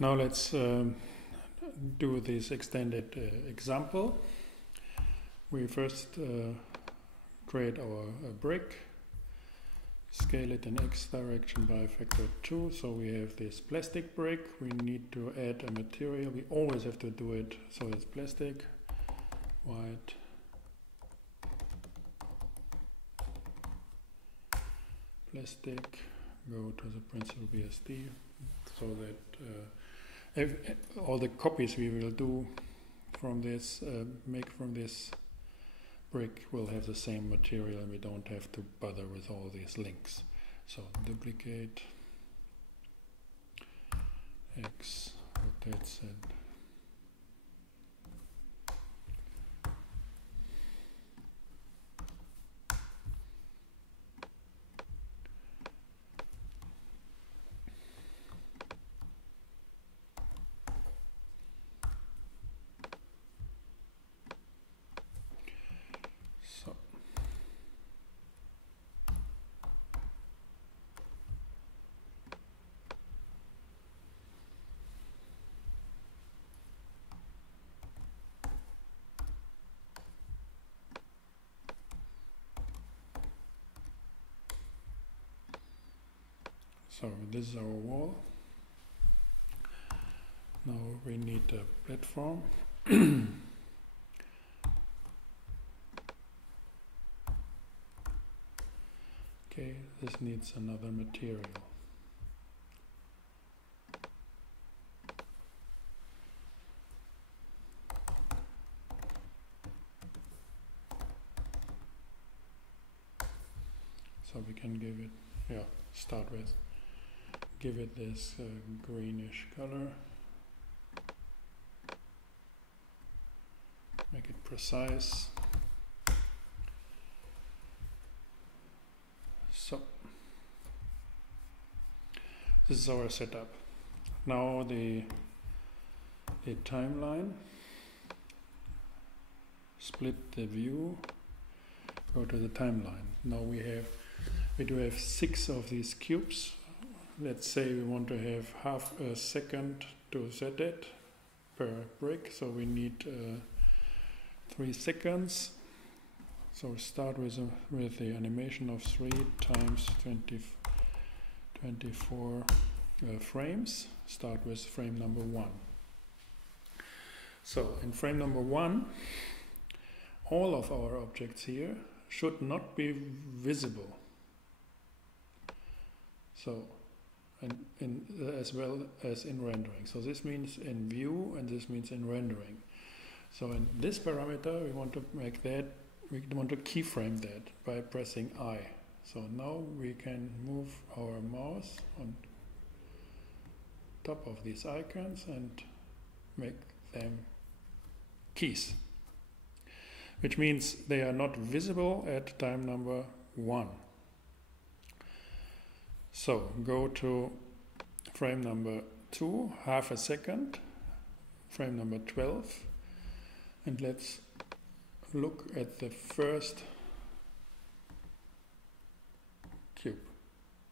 Now let's do this extended example. We first create our brick, scale it in X direction by a factor 2. So we have this plastic brick. We need to add a material. We always have to do it so it's plastic, white, plastic, go to the principal BSD, so that all the copies we will do from this, make from this brick will have the same material, and we don't have to bother with all these links. So duplicate, X, rotate Z. So this is our wall. Now we need a platform. Okay, this needs another material. So we can give it, start with. Give it this greenish color, make it precise. So this is our setup. Now the timeline, split the view, go to the timeline. Now we do have 6 of these cubes. Let's say we want to have half a second to set it per brick, so we need 3 seconds. So start with the animation of 3 times 24 frames. Start with frame number 1. So in frame number 1, all of our objects here should not be visible. So as well as in rendering. So this means in view, and this means in rendering. So in this parameter, we want to make that, we want to keyframe that by pressing I. So now we can move our mouse on top of these icons and make them keys, which means they are not visible at time number 1. So go to frame number 2, half a second, frame number 12, and let's look at the first cube.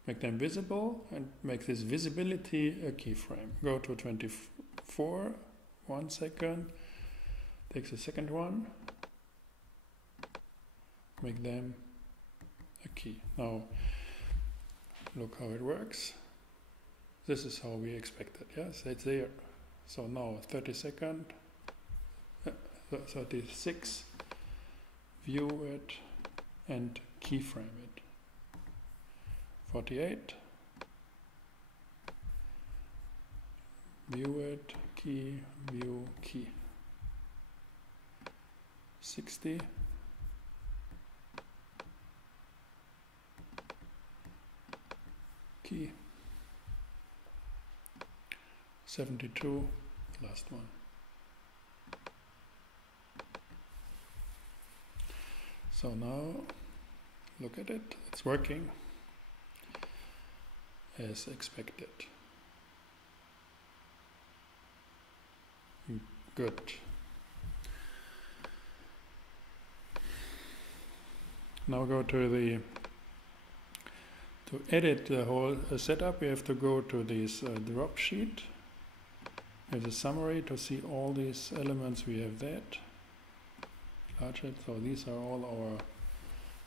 Make them visible and make this visibility a keyframe. Go to 24, 1 second, take the second one, make them a key. Now look how it works. This is how we expect it. Yes, it's there. So now 32nd, 36, view it and keyframe it. 48, view it, key, view, key. 60, key. 72, last one. So now look at it, it's working as expected. Good. Now go to edit the whole setup, we have to go to this drop sheet As a summary, to see all these elements, we have that. Large it. So these are all our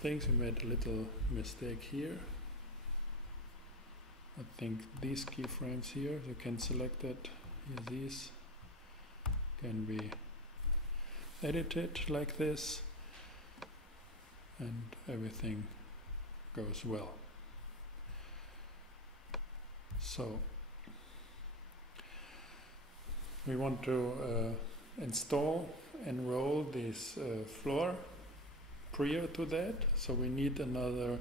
things. We made a little mistake here. I think these keyframes here, you can select it. Here, these can be edited like this, and everything goes well. So we want to enroll this floor prior to that, so we need another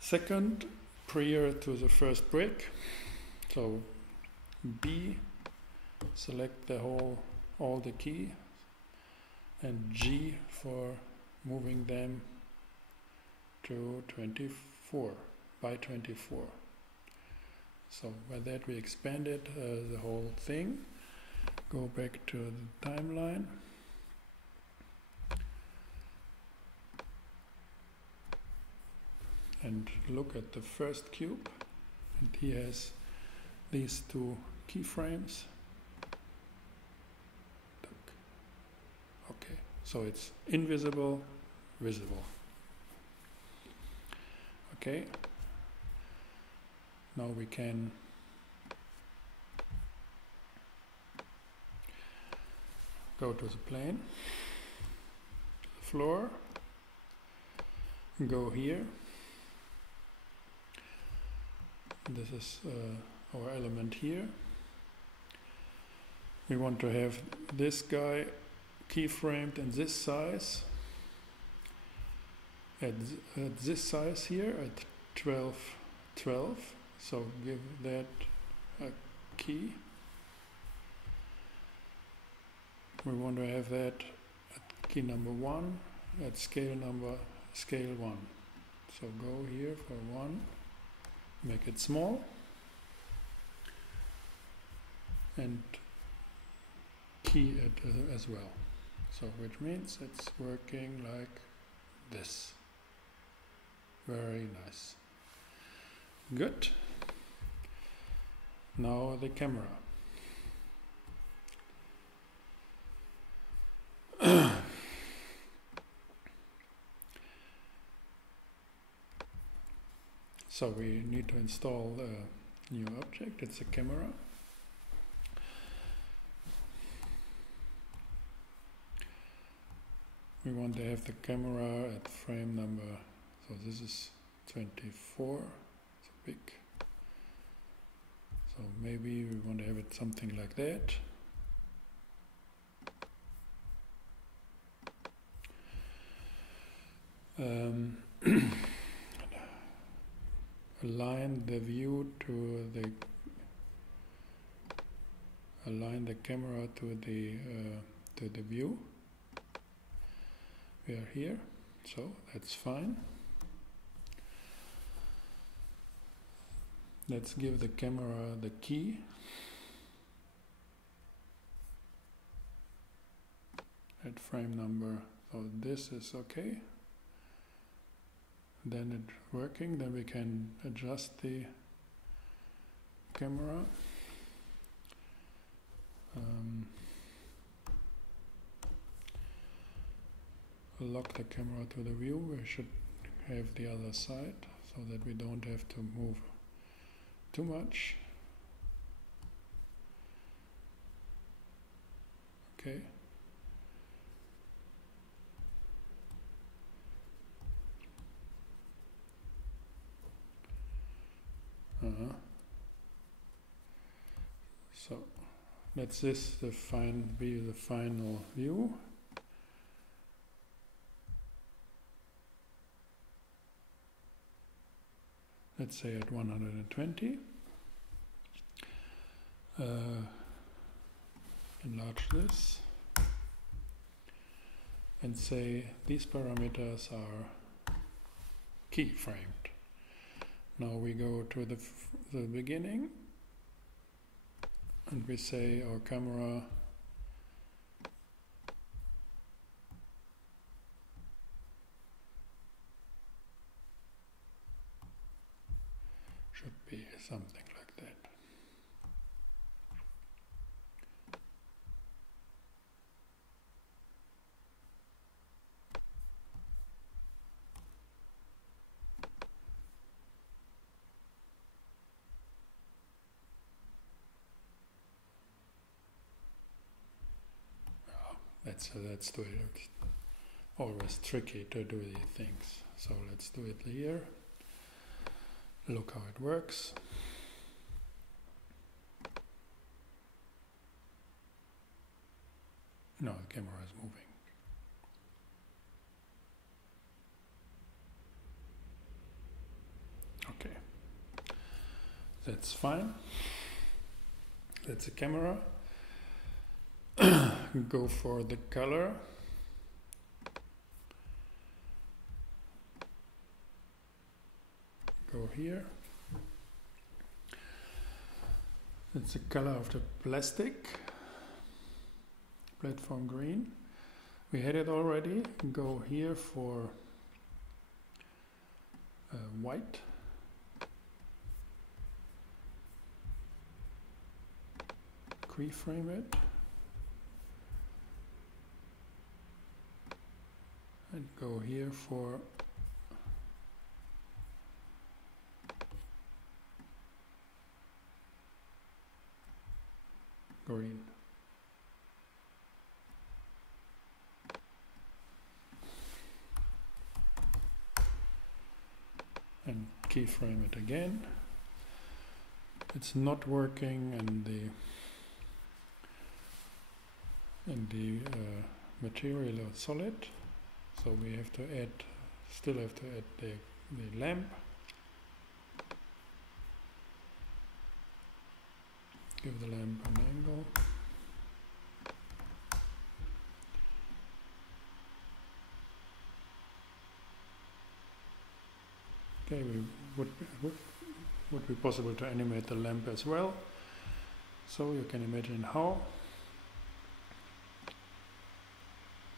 second prior to the first brick. So B, select all the key, and G for moving them to 24 by 24. So by that we expanded the whole thing. Go back to the timeline. And look at the first cube. And he has these two keyframes. Okay, so it's invisible, visible. Okay. Now we can go to the plane, to the floor, go here. This is our element here. We want to have this guy keyframed in this size, at this size here, at 1212. So give that a key. We want to have that at key number 1, at scale 1. So go here for 1, make it small, and key it as well. So which means it's working like this. Very nice. Good. Now the camera. So we need to install a new object. It's a camera. We want to have the camera at frame number, so this is 24, it's big. So maybe we want to have it something like that. Align the view to align the camera to the view. We are here, so that's fine. Let's give the camera the key. At frame number, so this is okay. Then it's working, then we can adjust the camera. Lock the camera to the view. We should have the other side so that we don't have to move too much. Okay. So let's be the final view. Let's say at 120. Enlarge this and say these parameters are keyframed. Now we go to the beginning and we say our camera should be something like that. let's do it. It's always tricky to do these things. So let's do it here. Look how it works. No, the camera is moving. Okay, that's fine. That's the camera. Go for the color. Go here. It's the color of the plastic. Platform green. We had it already. Go here for white. Keyframe it. And go here for green. And keyframe it again. It's not working in the material or solid, so we have to add, still have to add the lamp. Give the lamp an angle. Okay, would be possible to animate the lamp as well. So you can imagine how.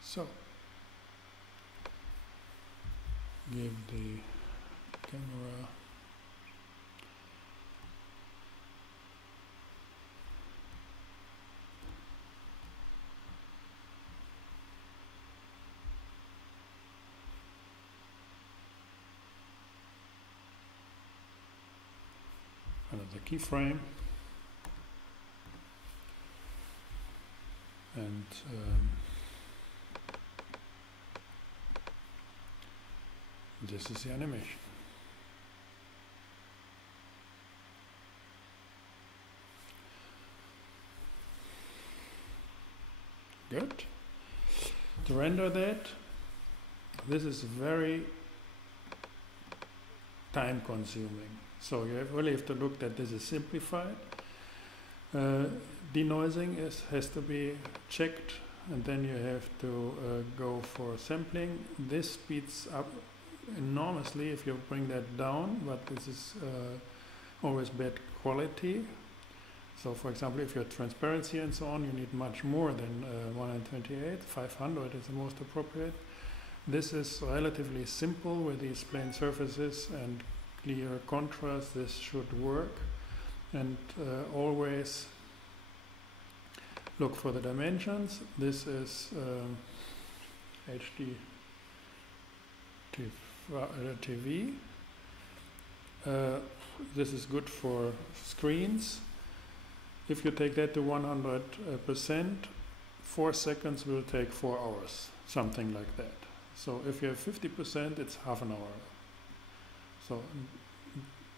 So give the camera another keyframe, and this is the animation. Good. To render that, this is very time consuming. So you really have to look that this is simplified. Denoising has to be checked, and then you have to go for sampling. This speeds up enormously if you bring that down, but this is always bad quality. So for example, if you have transparency and so on, you need much more than 128. 500 is the most appropriate. This is relatively simple with these plane surfaces and clear contrast. This should work. And always look for the dimensions. This is HD TV. This is good for screens. If you take that to 100%, 4 seconds will take 4 hours, something like that. So if you have 50%, it's half an hour. So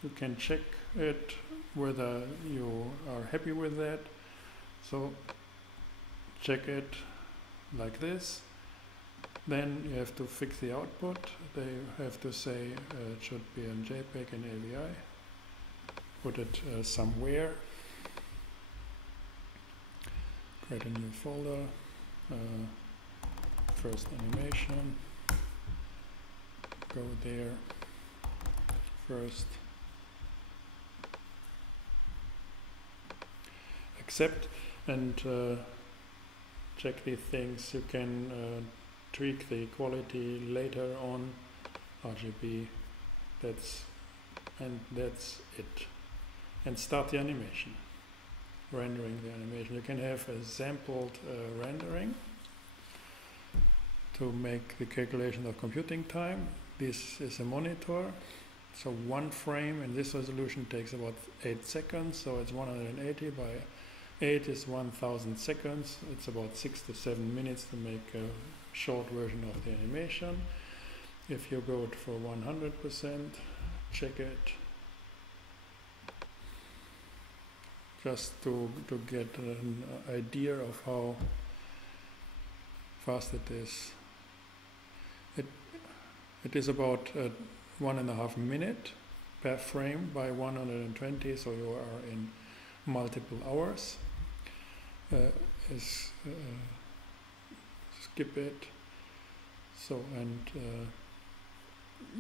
you can check it whether you are happy with that. So check it like this. Then you have to fix the output. They have to say it should be in JPEG and AVI. Put it somewhere. Create a new folder. First animation. Go there first. Accept and check these things. You can tweak the quality later on. RGB. That's it. And start the animation. Rendering the animation. You can have a sampled rendering to make the calculation of computing time. This is a monitor. So 1 frame in this resolution takes about 8 seconds. So it's 180 by 8 is 1000 seconds. It's about 6 to 7 minutes to make a short version of the animation. If you go for 100%, check it. Just to get an idea of how fast it is. It is about 1.5 minutes per frame by 120, so you are in multiple hours. Skip it. So, and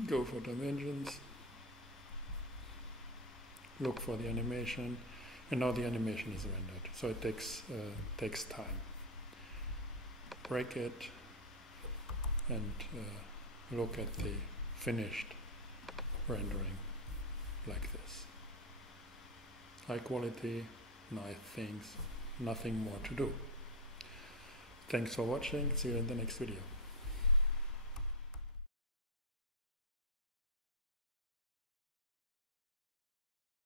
go for dimensions. Look for the animation, and now the animation is rendered. So it takes time. Break it and look at the finished rendering like this. High quality, nice things, nothing more to do. Thanks for watching, see you in the next video.